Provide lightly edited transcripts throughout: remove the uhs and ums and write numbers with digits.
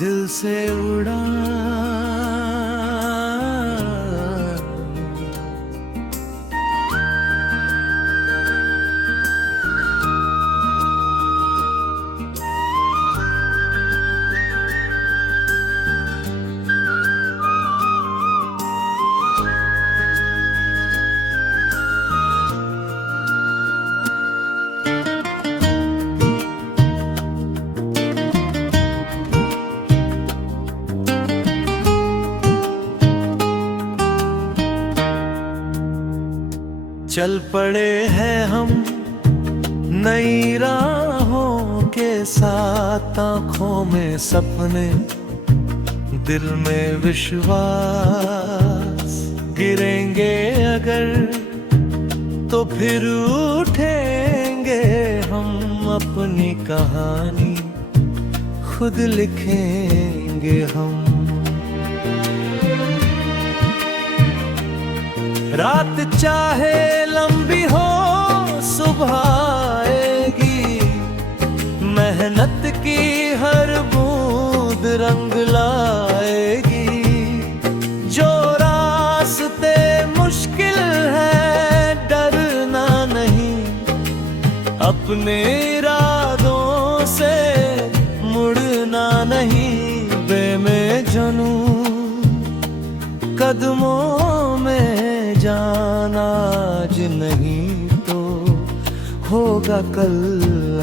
दिल से उड़ा। चल पड़े हैं हम नई राहों के साथ, आँखों में सपने, दिल में विश्वास। गिरेंगे अगर तो फिर उठेंगे हम, अपनी कहानी खुद लिखेंगे हम। रात चाहे लंबी हो सुबह आएगी, मेहनत की हर बूंद रंग लाएगी। जो रास्ते मुश्किल है डरना नहीं, अपने इरादों से मुड़ना नहीं। बेमें जुनून कदमों में जाना, आज नहीं तो होगा कल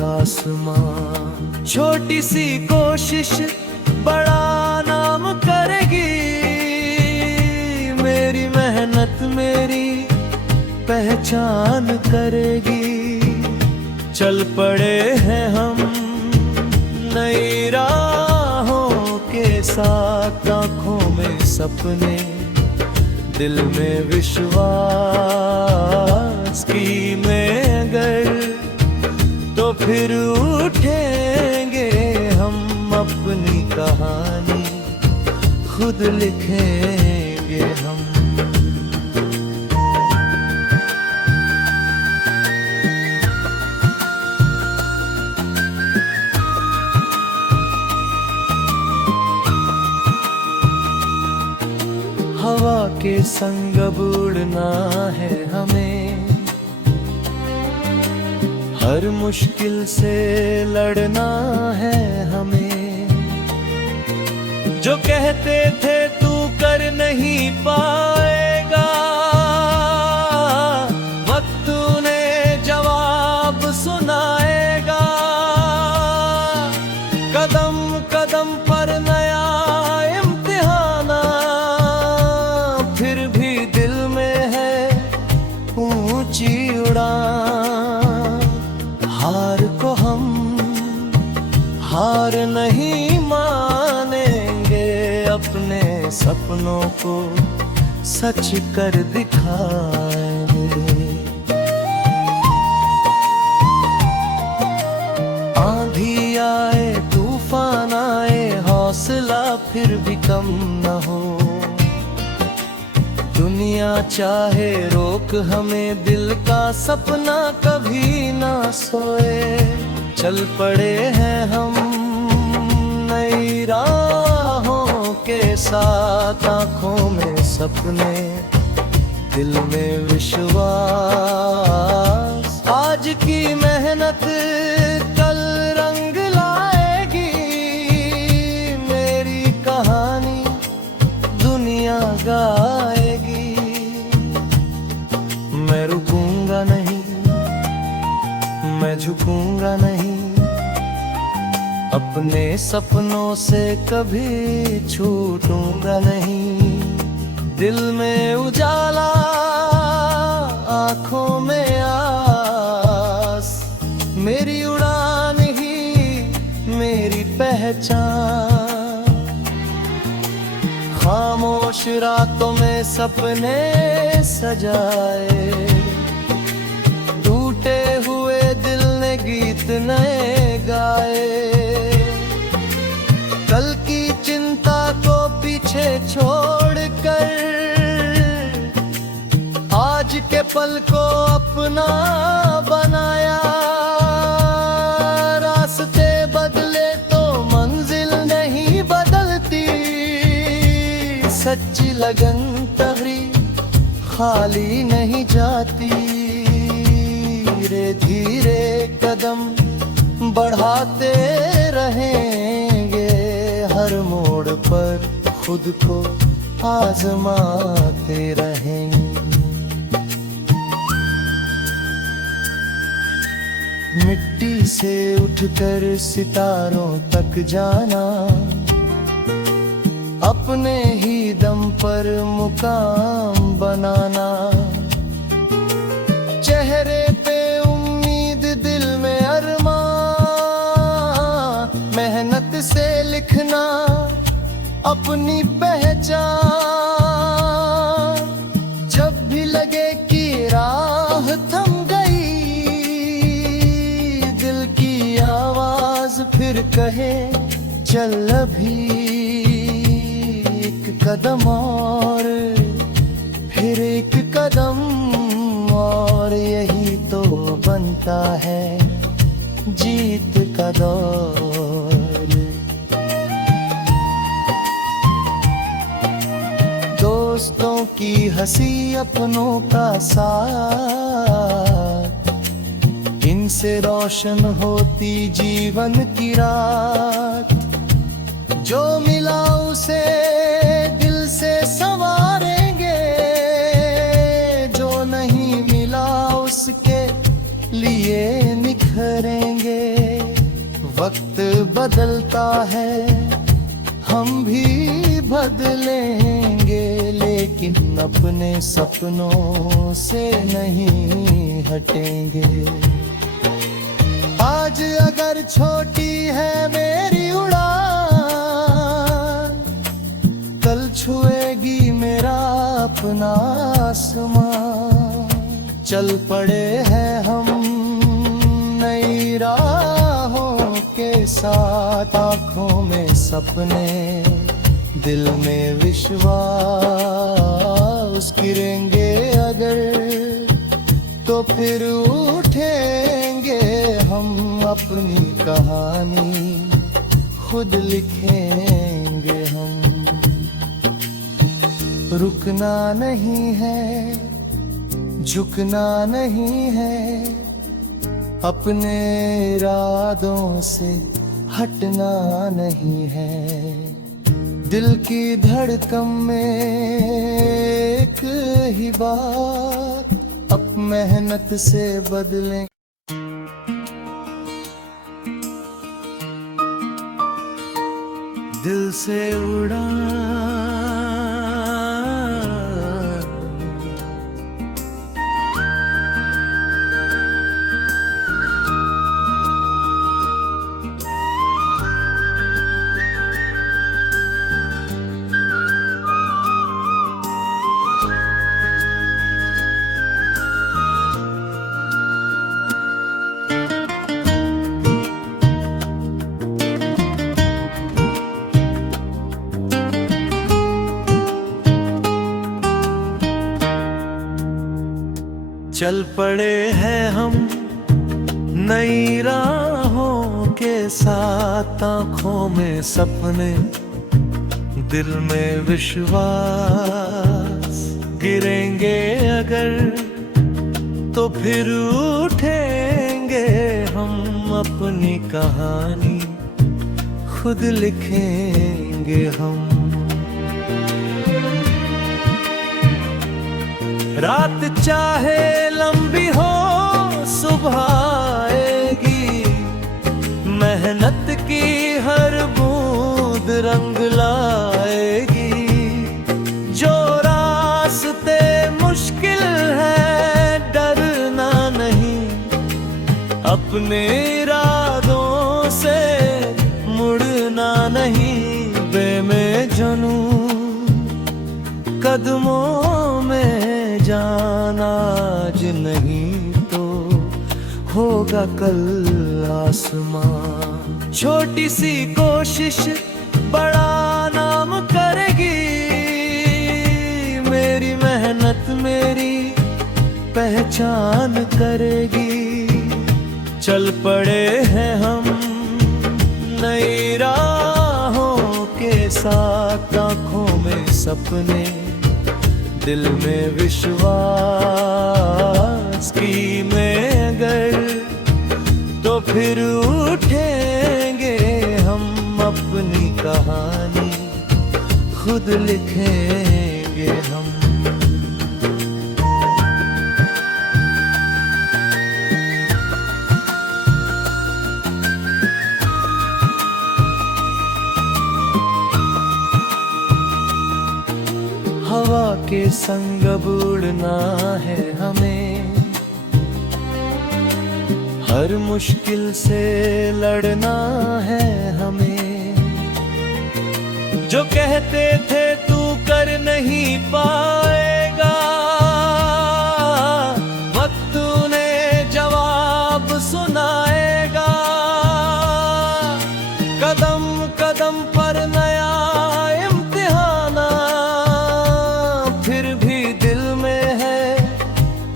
आसमां। छोटी सी कोशिश बड़ा नाम करेगी, मेरी मेहनत मेरी पहचान करेगी। चल पड़े हैं हम नई राहों के साथ, आँखों में सपने, दिल में विश्वास। की में अगर तो फिर उठेंगे हम, अपनी कहानी खुद लिखेंगे हम। हवा के संग अब उड़ना है हमें, हर मुश्किल से लड़ना है हमें। जो कहते थे तू कर नहीं पाएगा, वक्त उन्हें जवाब सुनाएगा। कदम कदम पर नया फिर भी दिल में है ऊंची उड़ान। हार को हम हार नहीं मानेंगे, अपने सपनों को सच कर दिखाएंगे। आंधी आए तूफान आए, हौसला फिर भी कम न हो। दुनिया चाहे रोक हमें, दिल का सपना कभी ना सोए। चल पड़े हैं हम नई राहों के साथ, आँखों में सपने, दिल में विश्वास। आज की मेहनत कल रंग लाएगी, मेरी कहानी दुनिया गाएगी। मैं रुकूंगा नहीं, मैं झुकूंगा नहीं, अपने सपनों से कभी छूटूंगा नहीं। दिल में उजाला, आँखों में आस, मेरी उड़ान ही मेरी पहचान। खामोश रातों में सपने सजाए, टूटे हुए दिल ने गीत नए गाए। कल की चिंता को पीछे छोड़कर, आज के पल को अपना बनाया। रास्ते बदले तो मंजिल नहीं बदली, सच्ची लगन तगड़ी खाली नहीं जाती। धीरे धीरे कदम बढ़ाते रहेंगे, हर मोड़ पर खुद को आजमाते रहेंगे। मिट्टी से उठकर सितारों तक जाना, अपने ही दम पर मुकाम बनाना। चेहरे पे उम्मीद, दिल में अरमान, मेहनत से लिखना अपनी पहचान। जब भी लगे कि राह थम गई, दिल की आवाज फिर कहे चल अभी एक कदम और, फिर एक कदम और, यही तो बनता है जीत का दौर। दोस्तों की हंसी, अपनों का साथ, इनसे रोशन होती जीवन की रात। जो मिला उसे दिल से संवारेंगे, जो नहीं मिला उसके लिए निखरेंगे। वक्त बदलता है, हम भी बदलेंगे, लेकिन अपने सपनों से नहीं हटेंगे। आज अगर छोटी है मेरी उड़ान, कल छुएगी मेरा अपना आसमान। चल पड़े हैं हम नई राहों के साथ, आँखों में सपने, दिल में विश्वास। गिरेंगे अगर तो फिर उठेंगे हम, अपनी कहानी खुद लिखेंगे हम। रुकना नहीं है, झुकना नहीं है, अपने इरादों से हटना नहीं है। दिल की धड़कन में एक ही बात, अब मेहनत से बदलें। दिल से उड़ान, चल पड़े हैं हम नई राहों के साथ, आँखों में सपने, दिल में विश्वास। गिरेंगे अगर तो फिर उठेंगे हम, अपनी कहानी खुद लिखेंगे हम। रात चाहे लंबी हो, सुबह आएगी, मेहनत की हर बूंद रंग लाएगी। जो रास्ते मुश्किल है, डरना नहीं, अपने इरादों से मुड़ना नहीं। बेमेजुनून कदमों में जाना, आज नहीं तो होगा कल आसमां। छोटी सी कोशिश बड़ा नाम करेगी, मेरी मेहनत मेरी पहचान करेगी। चल पड़े हैं हम नई राहों के साथ, आँखों में सपने, दिल में विश्वास की में अगर, तो फिर उठेंगे हम अपनी कहानी, खुद लिखेंगे हम। हवा के संग अब उड़ना है हमें, हर मुश्किल से लड़ना है हमें। जो कहते थे तू कर नहीं पाएगा, वक्त उन्हें जवाब सुनाएगा। कदम कदम पर नया इम्तिहान, फिर भी दिल में है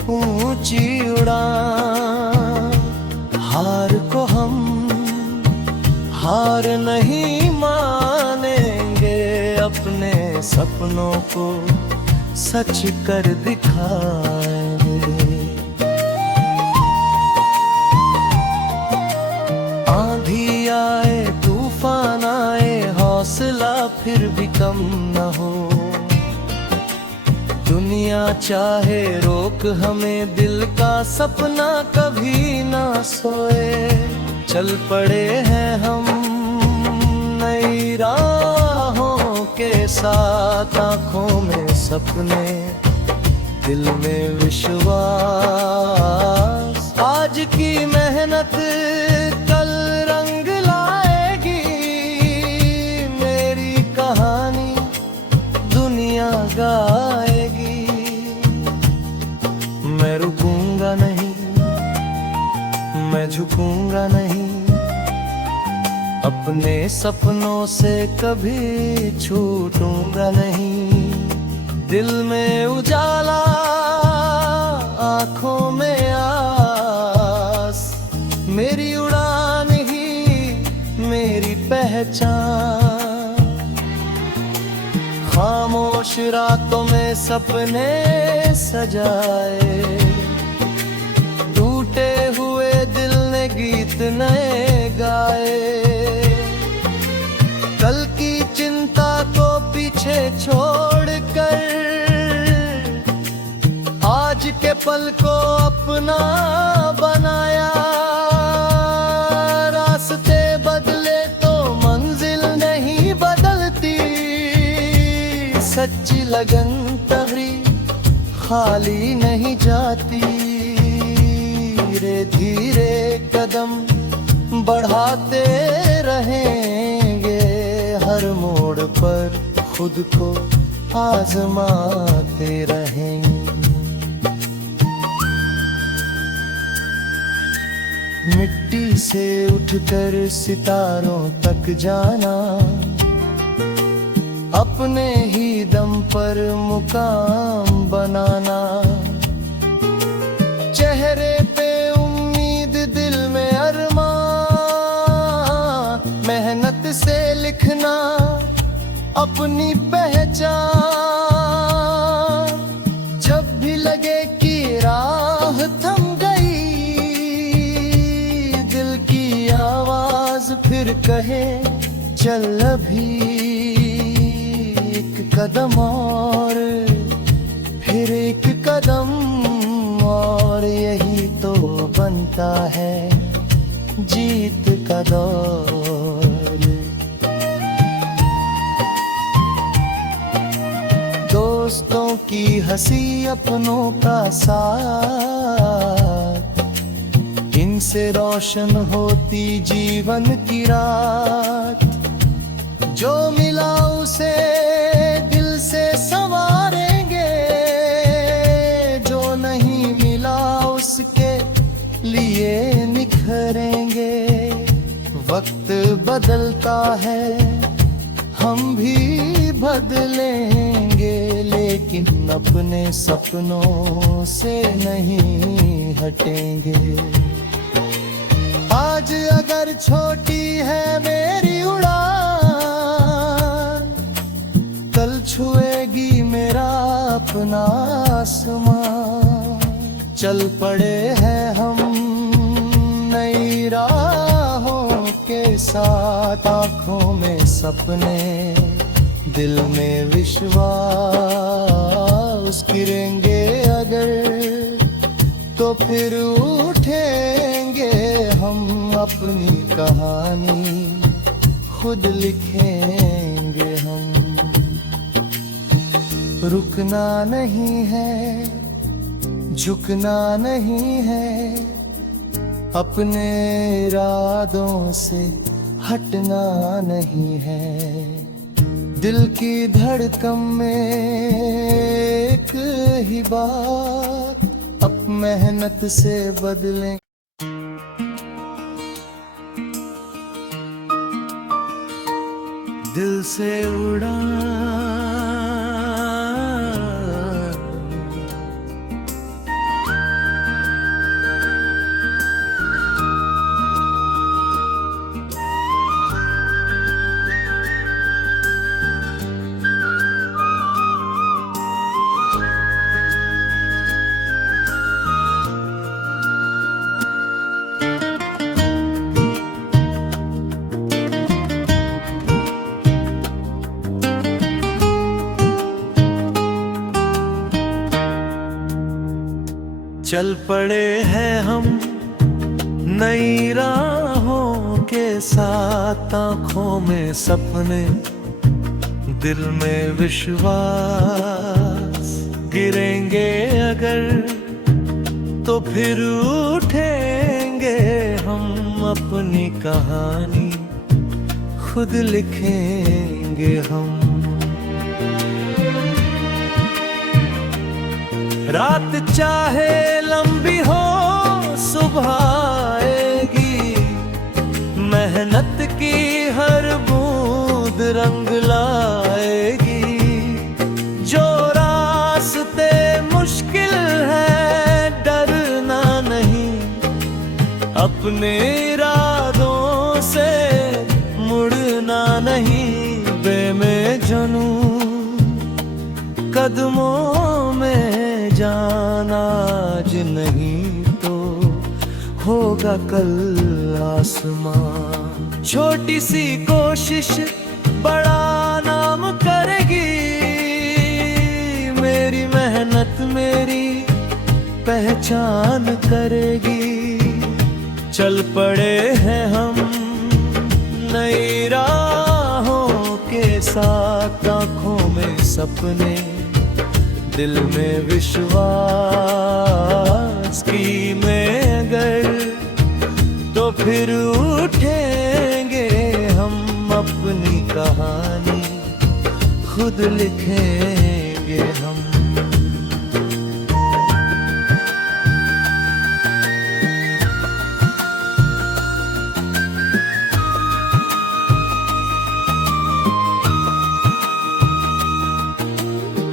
ऊंची उड़ान। हार को हम हार नहीं मानेंगे, अपने सपनों को सच कर दिखाएंगे। आंधी आए तूफान आए, हौसला फिर भी कम न हो। दुनिया चाहे रोक हमें, दिल का सपना कभी ना सोए। चल पड़े हैं हम नई राहों के साथ, आंखों में सपने, दिल में विश्वास। आज की मेहनत कल रंग लाएगी, मेरी कहानी दुनिया गाएगी। मैं रुकूंगा नहीं, मैं झुकूंगा नहीं, अपने सपनों से कभी छूटूंगा नहीं। दिल में उजाला, आंखों में आस, मेरी उड़ान ही मेरी पहचान। खामोश रातों में सपने सजाए, टूटे हुए दिल ने गीत नए गाए। कल की चिंता को पीछे छोड़कर, आज के पल को अपना बनाया। रास्ते बदले तो मंजिल नहीं बदलती, सच्ची लगन तगड़ी खाली नहीं जाती। धीरे धीरे कदम बढ़ाते रहेंगे, हर मोड़ पर खुद को आजमाते रहेंगे। मिट्टी से उठकर सितारों तक जाना, अपने ही दम पर मुकाम बनाना। चेहरे पे उम्मीद, दिल में अरमान, मेहनत से लिखना अपनी पहचान। जब भी लगे कि राह थम गई, दिल की आवाज फिर कहे चल अभी। एक कदम और फिर एक कदम और, यही तो बनता है जीत का दौर। दोस्तों की हंसी, अपनों का साथ, इनसे रोशन होती जीवन की रात। जो मिला उसे दिल से संवारेंगे, जो नहीं मिला उसके लिए निखरेंगे। वक्त बदलता है, हम भी बदलेंगे, लेकिन अपने सपनों से नहीं हटेंगे। आज अगर छोटी है मेरी उड़ान, कल छुएगी पड़े हैं हम नई राहों के साथ, आँखों में सपने, दिल में विश्वास। गिरेंगे अगर तो फिर उठेंगे हम, अपनी कहानी खुद लिखेंगे हम। रुकना नहीं है, झुकना नहीं है, अपने इरादों से हटना नहीं है। दिल की धड़कन में एक ही बात, अब मेहनत से बदलें। दिल से उड़ा चल पड़े हैं हम नई राहों के साथ, आँखों में सपने, दिल में विश्वास। गिरेंगे अगर तो फिर उठेंगे हम, अपनी कहानी खुद लिखेंगे हम। रात चाहे लंबी हो सुबह आएगी, मेहनत की हर बूंद रंग लाएगी। जो रास्ते मुश्किल है डरना नहीं, अपने इरादों से मुड़ना नहीं। बेमें जुनून कदमों में जाना, आज नहीं तो होगा कल आसमां। छोटी सी कोशिश बड़ा नाम करेगी, मेरी मेहनत मेरी पहचान करेगी। चल पड़े हैं हम नई राहों के साथ, आँखों में सपने, दिल में विश्वास। की में अगर तो फिर उठेंगे हम, अपनी कहानी खुद लिखेंगे हम।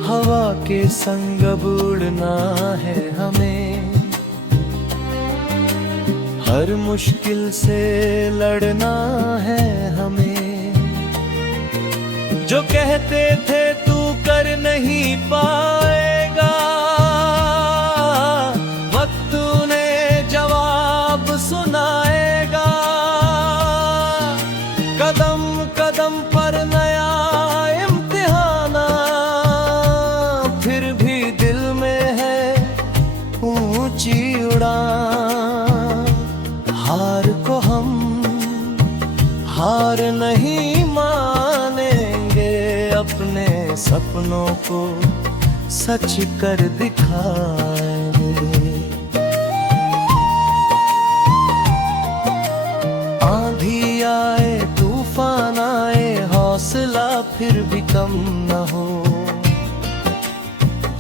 हवा के संग उड़ना है हमें, हर मुश्किल से लड़ना है हमें। जो कहते थे तू कर नहीं पाएगा, वक्त उन्हें जवाब सुनाएगा। कदम कदम पर नया इम्तिहान, फिर भी दिल में है ऊंची उड़ान। हार को हम हार नहीं मानेंगे, अपने सपनों को सच कर दिखाएंगे। आंधी आए तूफान आए, हौसला फिर भी कम न हो।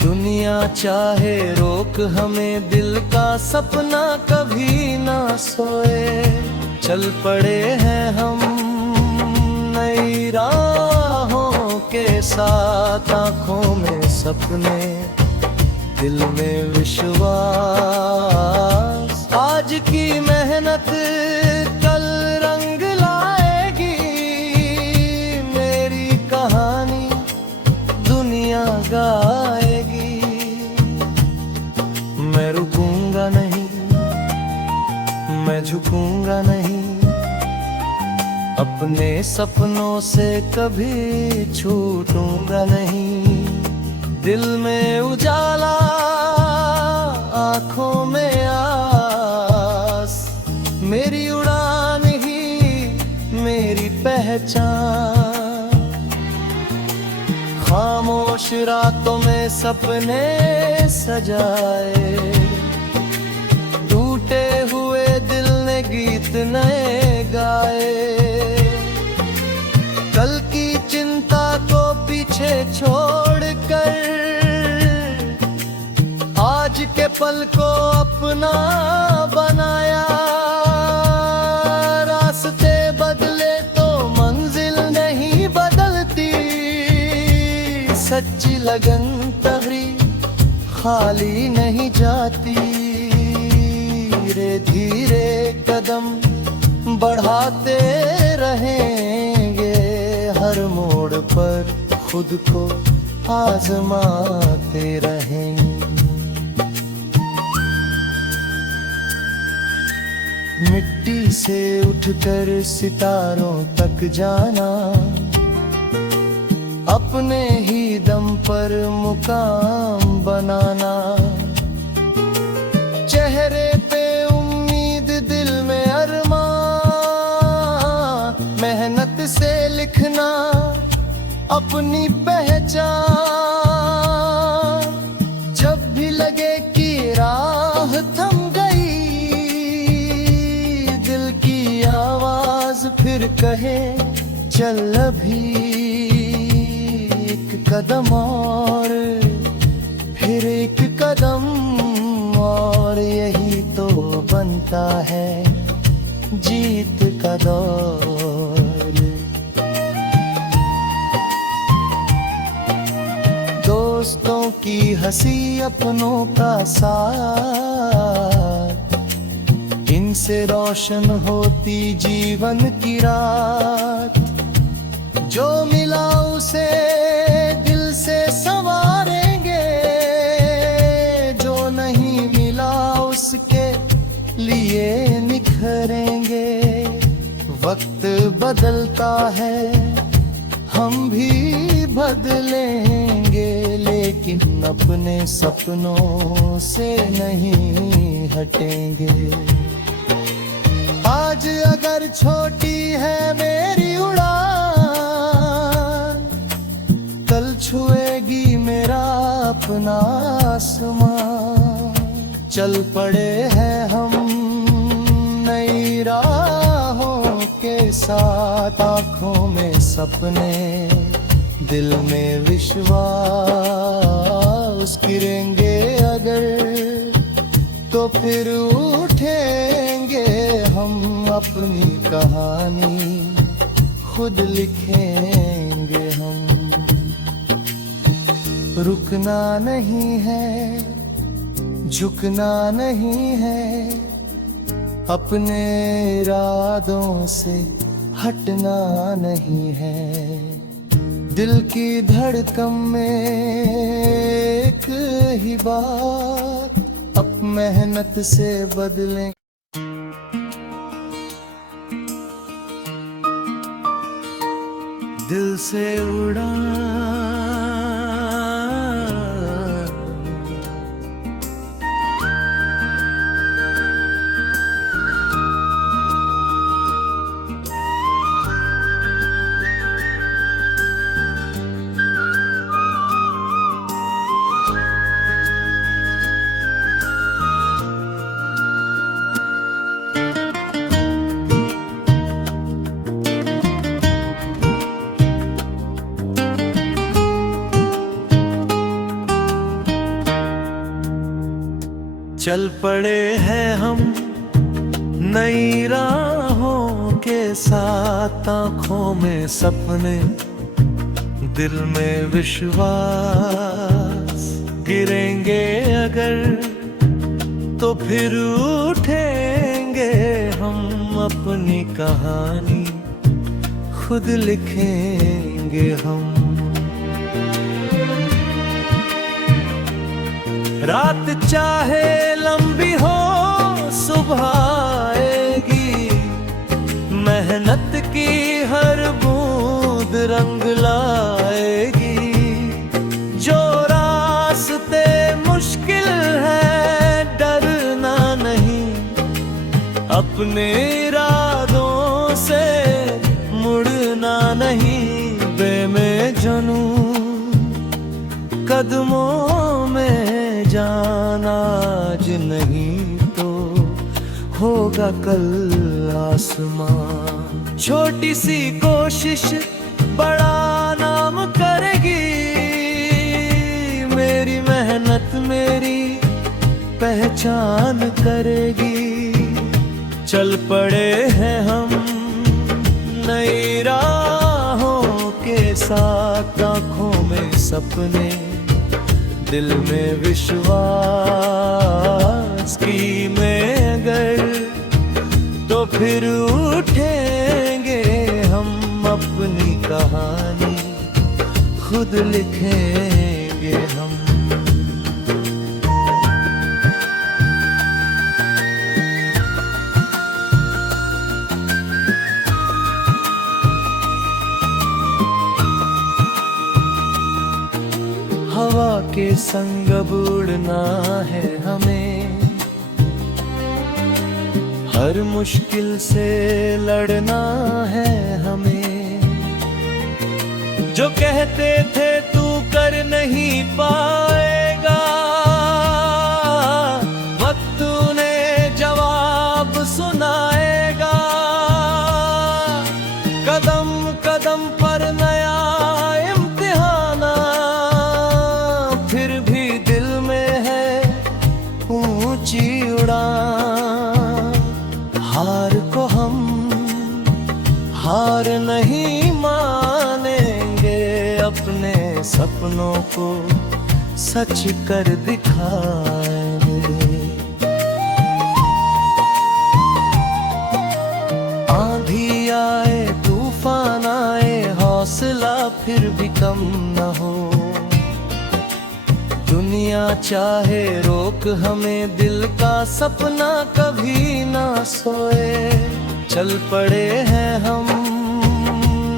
दुनिया चाहे रोक हमें, दिल का सपना कभी ना सोए। चल पड़े हैं हम नई राहों के साथ, आँखों में सपने, दिल में विश्वास। आज की मेहनत कल रंग लाएगी, मेरी कहानी दुनिया गाएगी। मैं रुकूंगा नहीं, मैं झुकूंगा नहीं, अपने सपनों से कभी छूटूंगा नहीं। दिल में उजाला, आंखों में आस, मेरी उड़ान ही मेरी पहचान। खामोश रातों में सपने सजाए, टूटे हुए दिल ने गीत नए गाए। कल की चिंता को पीछे छोड़कर आज के पल को अपना बनाया। रास्ते बदले तो मंजिल नहीं बदलती, सच्ची लगन तगड़ी खाली नहीं जाती। धीरे धीरे कदम बढ़ाते रहेंगे, हर मोड़ पर खुद को आजमाते रहेंगे। मिट्टी से उठकर सितारों तक जाना, अपने ही दम पर मुकाम बनाना। चेहरे पे उम्मीद, दिल में अरमान, मेहनत से लिखना अपनी पहचान। जब भी लगे कि राह थम गई, दिल की आवाज फिर कहे चल अभी एक कदम और, फिर एक कदम और। यही तो बनता है जीत का दौर। दोस्तों की हंसी, अपनों का साथ, इनसे रोशन होती जीवन की रात। जो मिला उसे दिल से संवारेंगे, जो नहीं मिला उसके लिए निखरेंगे। वक्त बदलता है, हम भी बदलेंगे, लेकिन अपने सपनों से नहीं हटेंगे। आज अगर छोटी है मेरी उड़ान, कल छुएगी मेरा अपना आसमान। चल पड़े हैं हम नई राहों के साथ, आँखों में सपने, दिल में विश्वास। गिरेंगे अगर तो फिर उठेंगे हम, अपनी कहानी खुद लिखेंगे हम। रुकना नहीं है, झुकना नहीं है, अपने इरादों से हटना नहीं है। दिल की धड़कन में एक ही बात, अब मेहनत से बदलें। दिल से उड़ान, चल पड़े हैं हम नई राहों के साथ, आँखों में सपने, दिल में विश्वास। गिरेंगे अगर तो फिर उठेंगे हम, अपनी कहानी खुद लिखेंगे हम। रात चाहे लंबी हो, सुबह आए अपने इरादों से मुड़ना नहीं बे में जनू, कदमों में जाना आज नहीं तो होगा कल आसमां। छोटी सी कोशिश बड़ा नाम करेगी, मेरी मेहनत मेरी पहचान करेगी। चल पड़े हैं हम नई राहों के साथ, आंखों में सपने दिल में विश्वास की में अगर तो फिर उठेंगे हम अपनी कहानी खुद लिखेंगे हम। हवा के संग अब उड़ना है हमें, हर मुश्किल से लड़ना है हमें। जो कहते थे तू कर नहीं पाएगा, वक्त उन्हें जवाब सुनाएगा। कदम कदम पर नया हार को हम हार नहीं मानेंगे, अपने सपनों को सच कर दिखाएंगे। आंधी आए तूफान आए हौसला फिर भी कम न हो, दुनिया चाहे रोक हमें दिल का सपना कभी ना सोए। चल पड़े हैं हम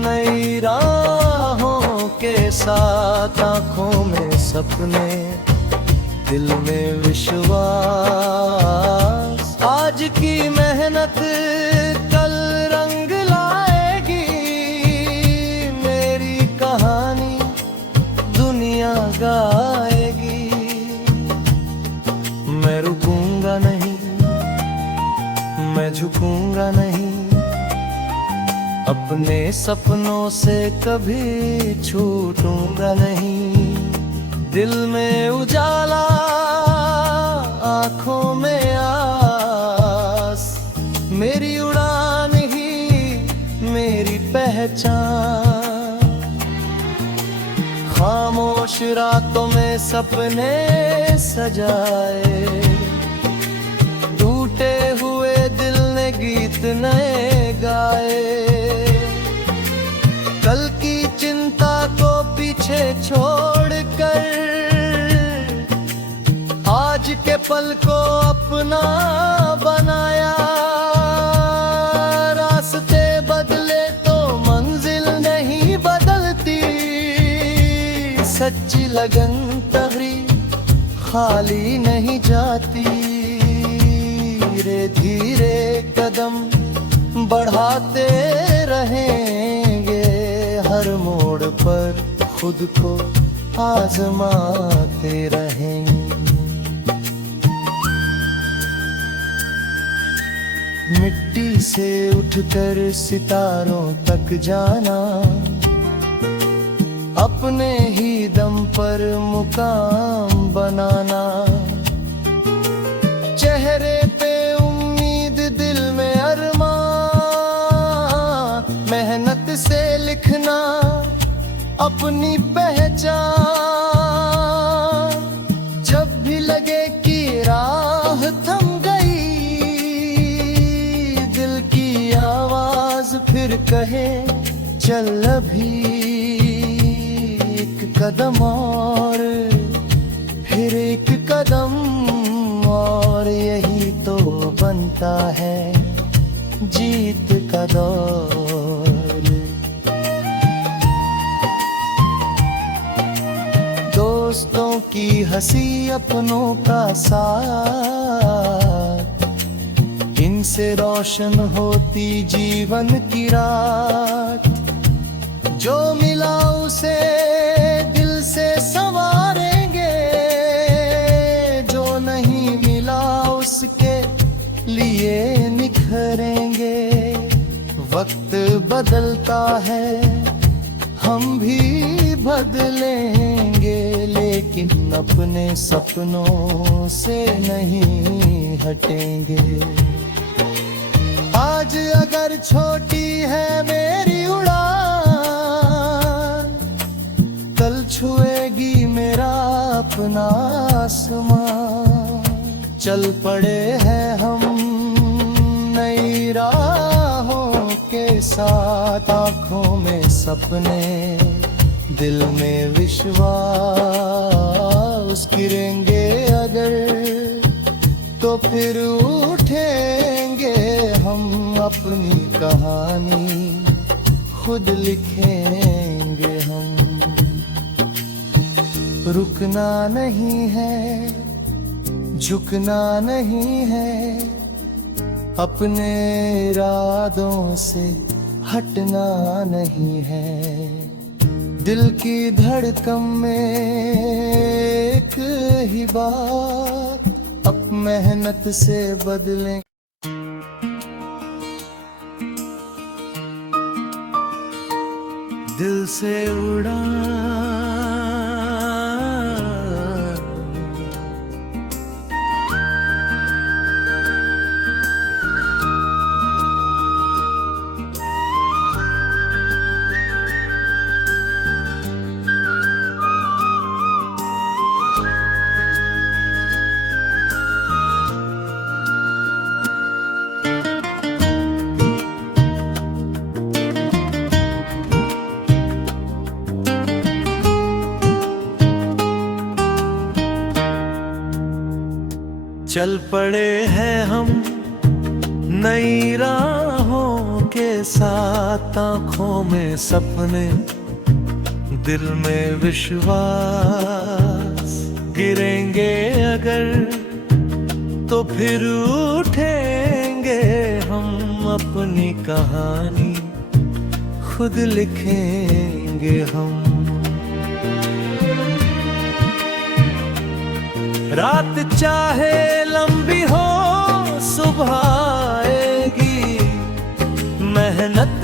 नई राहों के साथ, आंखों में सपने दिल में विश्वास। आज की मेहनत कल रंग लाएगी, मेरी कहानी दुनिया गाएगी। मैं रुकूंगा नहीं, मैं झुकूंगा नहीं, अपने सपनों से कभी छूटूंगा नहीं। दिल में उजाला आंखों में आस, मेरी उड़ान ही मेरी पहचान। खामोश रातों में सपने सजाए, टूटे हुए दिल ने गीत नए गाए। कल की चिंता को पीछे छोड़कर आज के पल को अपना बनाया। रास्ते बदले तो मंजिल नहीं बदलती, सच्ची लगन तगड़ी खाली नहीं जाती। धीरे धीरे कदम बढ़ाते रहेंगे, हर मोड़ पर खुद को आजमाते रहेंगे। मिट्टी से उठकर सितारों तक जाना, अपने ही दम पर मुकाम बनाना। चेहरे पे उम्मीद दिल में अरमान, मेहनत से लिखना अपनी पहचान। जब भी लगे कि राह थम गई, दिल की आवाज फिर कहे चल अभी एक कदम और, फिर एक कदम और, यही तो बनता है जीत का दौर। दोस्तों की हंसी अपनों का साथ, इन से रोशन होती जीवन की रात। जो मिला उसे दिल से संवारेंगे, जो नहीं मिला उसके लिए निखरेंगे। वक्त बदलता है, हम भी बदलेंगे, लेकिन अपने सपनों से नहीं हटेंगे। आज अगर छोटी है मेरी उड़ान, कल छुएगी मेरा अपना आसमान। चल पड़े हैं हम नई राहों के साथ, आँखों में सपने, दिल में विश्वास। गिरेंगे अगर तो फिर उठेंगे हम, अपनी कहानी खुद लिखेंगे हम। रुकना नहीं है, झुकना नहीं है, अपने इरादों से हटना नहीं है। दिल की धड़कन में एक ही बात, अब मेहनत से बदलें। दिल से उड़ान, चल पड़े हैं हम नई राहों के साथ, आँखों में सपने, दिल में विश्वास। गिरेंगे अगर तो फिर उठेंगे हम, अपनी कहानी खुद लिखेंगे हम। रात चाहे लंबी हो, सुबह आएगी, मेहनत